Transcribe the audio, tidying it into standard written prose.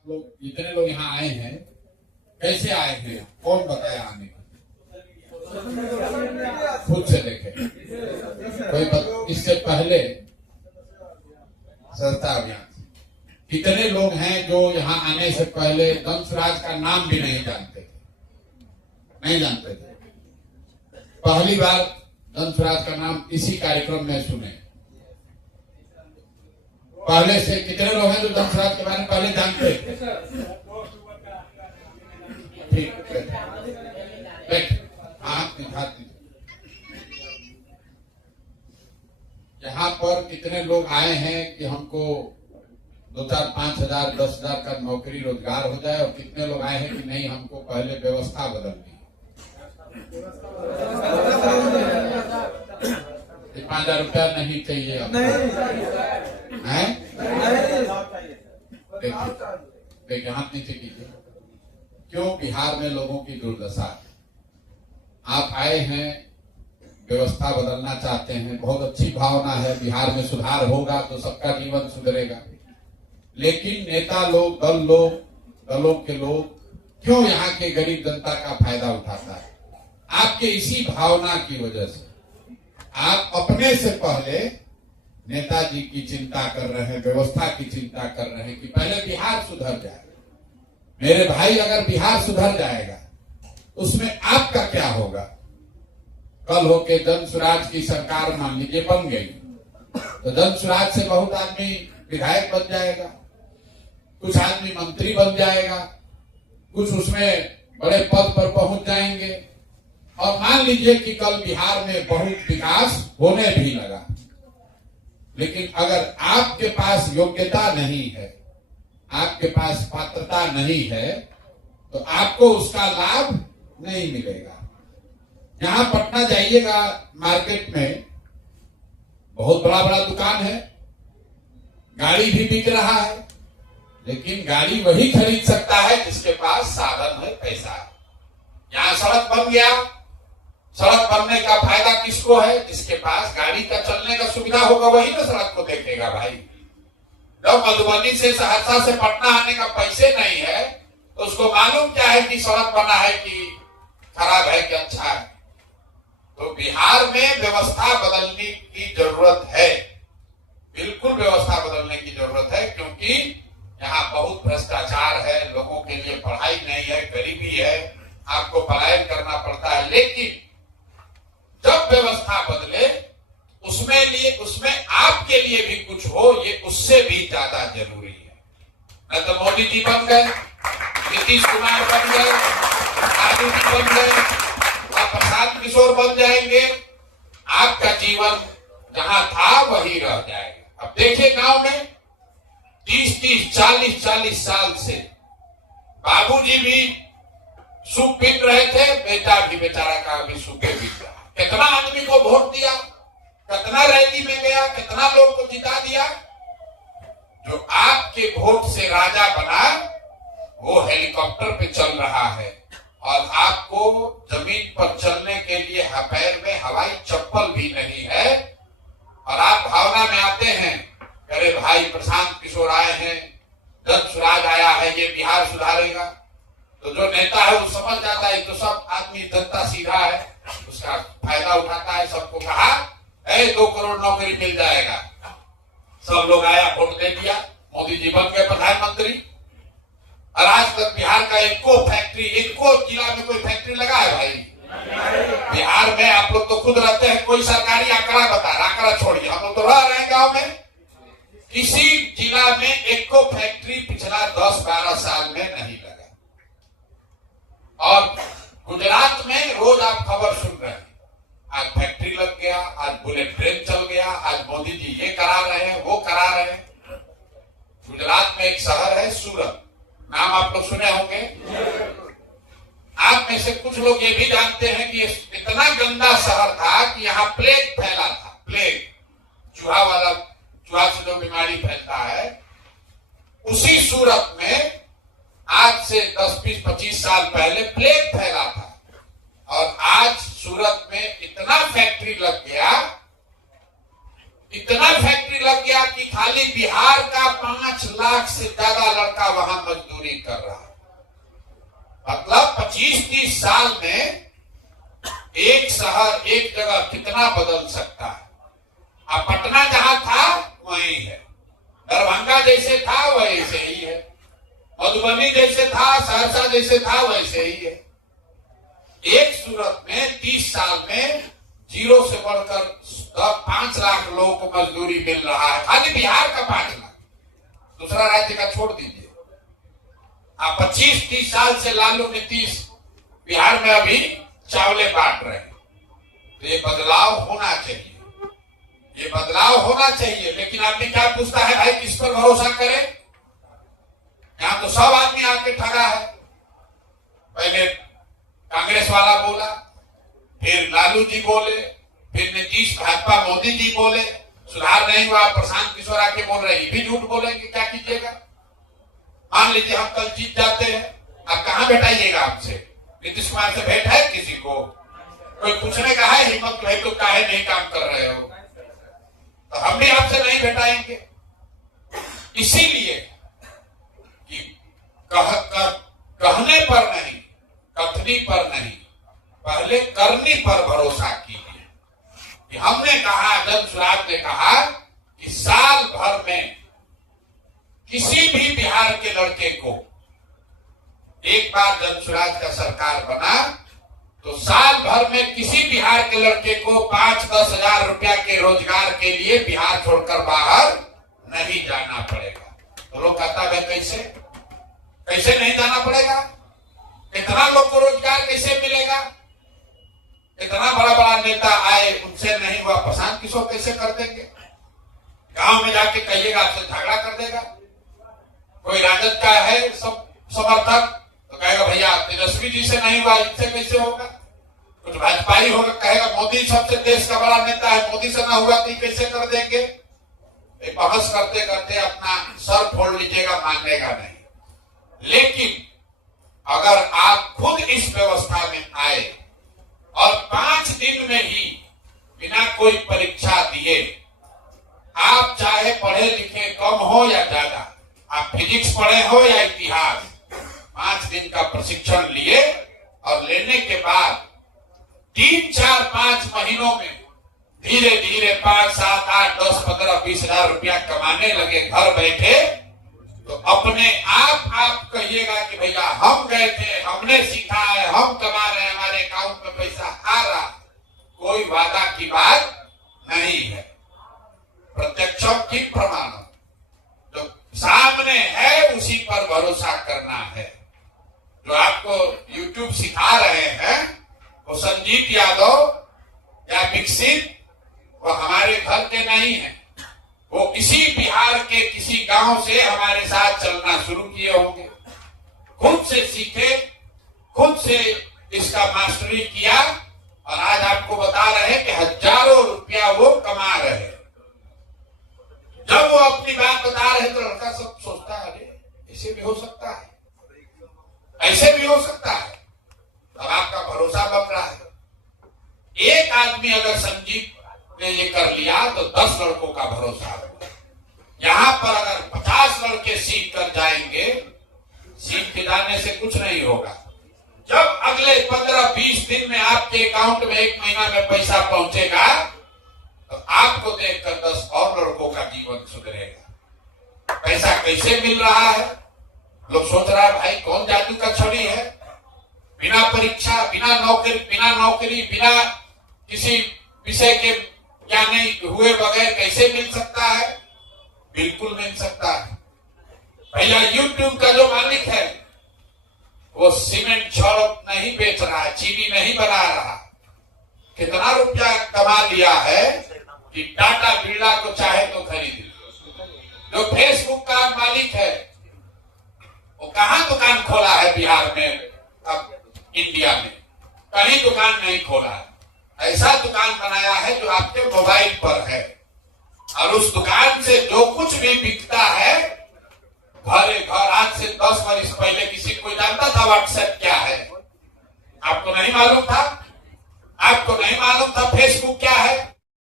आप लोग जितने लोग यहाँ आए हैं कैसे आए हैं, कौन बताया आने का? खुद से देखे कोई इससे पहले संस्था अभियान कितने लोग हैं जो यहाँ आने से पहले दंशराज का नाम भी नहीं जानते थे? पहली बार दंशराज का नाम इसी कार्यक्रम में सुने। पहले से कितने लोग हैं जो दंशराज के बारे में पहले जानते थे? ठीक, यहाँ पर कितने लोग आए हैं कि हमको 2-4-5 हजार 10,000 का नौकरी रोजगार हो जाए, और कितने लोग आए हैं कि नहीं हमको पहले व्यवस्था बदलनी है, 5,000 रुपया नहीं चाहिए है? देखिए हाथ नीचे कीजिए। क्यों बिहार में लोगों की दुर्दशा है? आप आए हैं, व्यवस्था बदलना चाहते हैं, बहुत अच्छी भावना है, बिहार में सुधार होगा तो सबका जीवन सुधरेगा। लेकिन नेता लोग, दलों के लोग क्यों यहाँ के गरीब जनता का फायदा उठाता है? आपके इसी भावना की वजह से आप अपने से पहले नेताजी की चिंता कर रहे हैं, व्यवस्था की चिंता कर रहे हैं कि पहले बिहार सुधर जाए। मेरे भाई, अगर बिहार सुधर जाएगा उसमें आपका क्या होगा? कल होके दंशराज की सरकार मान लीजिए बन गई तो दंशराज से बहुत आदमी विधायक बन जाएगा, कुछ आदमी मंत्री बन जाएगा, कुछ उसमें बड़े पद पर पहुंच जाएंगे, और मान लीजिए कि कल बिहार में बहुत विकास होने भी लगा। लेकिन अगर आपके पास योग्यता नहीं है, आपके पास पात्रता नहीं है, तो आपको उसका लाभ नहीं मिलेगा। यहाँ पटना जाइएगा, मार्केट में बहुत बड़ा बड़ा दुकान है, गाड़ी भी बिक रहा है, लेकिन गाड़ी वही खरीद सकता है जिसके पास साधन है, पैसा है। यहाँ सड़क बन गया, सड़क बनने का फायदा किसको है? जिसके पास गाड़ी का चलने का सुविधा होगा वही ना सड़क को देखेगा भाई। जब मधुबनी से सहरसा से पटना आने का पैसे नहीं है तो उसको मालूम क्या है कि सड़क बना है कि खराब है कि अच्छा है? तो बिहार में व्यवस्था बदलने की जरूरत है, बिल्कुल व्यवस्था बदलने की जरूरत है, क्योंकि यहाँ बहुत भ्रष्टाचार है, लोगों के लिए पढ़ाई नहीं है, गरीबी है, आपको पलायन करना पड़ता है। लेकिन जब व्यवस्था बदले उसमें आपके लिए भी कुछ हो, ये उससे भी ज्यादा जरूरी है। न तो मोदी जी बन गए, नीतीश कुमार बन गए, आदित्य जी बन गए, और प्रशांत किशोर बन जाएंगे, आपका जीवन जहां था वही रह जाएगा। अब देखिए गांव में 30-30, 40-40 साल से बाबूजी भी सूख पीट रहे थे, बेटा भी बेचारा का अभी सूखे पीट रहा। कितना आदमी को वोट दिया, कितना रैली में गया, कितना लोग को जिता दिया। जो आपके वोट से राजा बना वो हेलीकॉप्टर पे चल रहा है, और आपको जमीन पर चलने के लिए पैर में हवाई चप्पल भी नहीं है, और आप भावना में आते हैं, अरे भाई प्रशांत किशोर आए हैं, दंशराज आया है, ये बिहार सुधारेगा। तो जो नेता है वो समझ जाता है तो सब आदमी जनता सीधा है, उसका फायदा उठाता है। सबको कहा 2 करोड़ नौकरी मिल जाएगा, सब लोग आया, वोट दे दिया, मोदी जी बन गए प्रधानमंत्री। और आज तक बिहार का एको जिला में कोई फैक्ट्री लगा है भाई? बिहार में आप लोग तो खुद रहते हैं, कोई सरकारी आंकड़ा आंकड़ा छोड़िए, हम लोग तो रह रहे हैं गाँव में, किसी जिला में एको फैक्ट्री पिछला 10-12 साल में नहीं लगा। और गुजरात में रोज आप खबर सुन रहे हैं, आज फैक्ट्री लग गया, आज बुलेट ट्रेन चल गया, आज मोदी जी ये करा रहे हैं, वो करा रहे हैं। गुजरात में एक शहर है सूरत, नाम आप लोग सुने होंगे। आप में से कुछ लोग ये भी जानते हैं कि इतना गंदा शहर था कि यहाँ प्लेग फैला था, प्लेग, चूहा से जो बीमारी फैलता है, उसी सूरत में आज से 10-20-25 साल पहले प्लेग फैला था। और आज सूरत में इतना फैक्ट्री लग गया इतना फैक्ट्री लग गया कि खाली बिहार का 5 लाख से ज्यादा लड़का वहां मजदूरी कर रहा है। मतलब 25-30 साल में एक शहर एक जगह कितना बदल सकता है। अब पटना जहां था वही है, दरभंगा जैसे था वैसे ही है, मधुबनी जैसे था, सहरसा जैसे था वैसे ही है। एक सूरत में 30 साल में 0 से बढ़कर 5 लाख लोगों को मजदूरी मिल रहा है, खाली बिहार का 5 लाख, दूसरा राज्य का छोड़ दीजिए। आप 25-30 साल से लालू नीतीश बिहार में अभी चावले बांट रहे हैं। तो ये बदलाव होना चाहिए, ये बदलाव होना चाहिए। लेकिन आदमी क्या पूछता है, भाई किस पर भरोसा करे? यहां तो सब आदमी आके ठगा है। पहले कांग्रेस वाला बोला, फिर लालू जी बोले, फिर नीतीश भाजपा मोदी जी बोले, सुधार नहीं हुआ, प्रशांत किशोर आके बोल रहे, ये भी झूठ बोलेंगे, क्या कीजिएगा? मान लीजिए हम कल जीत जाते हैं, आप कहां बैठाइएगा? आपसे नीतीश कुमार से भेंट है किसी को? कोई पूछने का है हिम्मत है तो काहे नहीं काम कर रहे हो? तो हम भी आपसे नहीं बैठाएंगे। इसीलिए कि कहने पर नहीं, कथनी पर नहीं, पहले करनी पर भरोसा कीजिए। कि हमने कहा, जब स्वराज ने कहा कि साल भर में किसी भी बिहार के लड़के को, एक बार जब स्वराज का सरकार बना तो साल भर में किसी बिहार के लड़के को 5-10 हजार रुपया के रोजगार के लिए बिहार छोड़कर बाहर नहीं जाना पड़ेगा। तो लोग कहता है कैसे कैसे नहीं जाना पड़ेगा? इतना लोग को रोजगार कैसे मिलेगा? इतना बड़ा बड़ा नेता आए, उनसे नहीं हुआ, प्रशांत किशोर कैसे कर देंगे? गांव में जाके कहिएगा आपसे झगड़ा कर देगा। कोई राजद का है सब समर्थक तो कहेगा भैया तेजस्वी जी से नहीं हुआ, इनसे कैसे होगा? कुछ भाजपाई होगा, कहेगा मोदी सबसे देश का बड़ा नेता है, मोदी से ना हुआ तो कैसे कर देंगे? बहस करते करते अपना सर फोड़ लीजिएगा, मानेगा नहीं। लेकिन अगर आप खुद इस व्यवस्था में आए और 5 दिन में ही बिना कोई परीक्षा दिए, आप चाहे पढ़े लिखे कम हो या ज्यादा, आप फिजिक्स पढ़े हो या इतिहास, 5 दिन का प्रशिक्षण लिए और लेने के बाद 3-4-5 महीनों में धीरे धीरे 5, 7, 8, 10, 15, 20 हजार रुपया कमाने लगे घर बैठे, तो अपने आप कहिएगा कि भैया हम गए थे, हमने सीखा है, हम कमा रहे हैं, हमारे अकाउंट में पैसा आ रहा। कोई वादा की बात नहीं है, प्रत्यक्षम की प्रमाणम, जो सामने है उसी पर भरोसा करना है। जो आपको YouTube सिखा रहे हैं वो संजीत यादव या विकसित, वो हमारे घर के नहीं है, वो किसी बिहार के किसी गांव से हमारे साथ चलना शुरू किए होंगे, खुद से सीखे, खुद से इसका मास्टरी किया और आज आपको बता रहे हैं कि हजारों रुपया वो कमा रहे हैं। जब वो अपनी बात बता रहे तो लड़का सब सोचता है अरे ऐसे भी हो सकता है, ऐसे भी हो सकता है। अब आपका भरोसा बन रहा है। एक आदमी अगर संजीव ने ये कर लिया तो 10 लड़कों का भरोसा होगा। यहां पर अगर 50 लड़के सीख कर जाएंगे, सीख के जाने से कुछ नहीं होगा। जब अगले 15-20 दिन में आपके अकाउंट में 1 महीना में पैसा पहुंचेगा तो आपको देखकर 10 और लड़कों का जीवन सुधरेगा। पैसा कैसे मिल रहा है? लोग सोच रहा है भाई कौन जादू का छड़ी है, बिना परीक्षा, बिना नौकरी, बिना किसी विषय के क्या नहीं हुए बगैर कैसे मिल सकता है? बिल्कुल मिल सकता है। भैया YouTube का जो मालिक है वो सीमेंट छड़ नहीं बेच रहा है, चीनी नहीं बना रहा, कितना रुपया कमा लिया है कि टाटा बिरला को चाहे तो खरीद। जो फेसबुक का मालिक है वो कहां दुकान खोला है बिहार में, अब इंडिया में कहीं दुकान नहीं खोला है। ऐसा दुकान बनाया है जो आपके मोबाइल पर है और उस दुकान से जो कुछ भी बिकता है घर घर। आज से 10 वर्ष पहले किसी को जानता था व्हाट्सएप क्या है? आपको नहीं मालूम था? आपको नहीं मालूम था फेसबुक क्या है?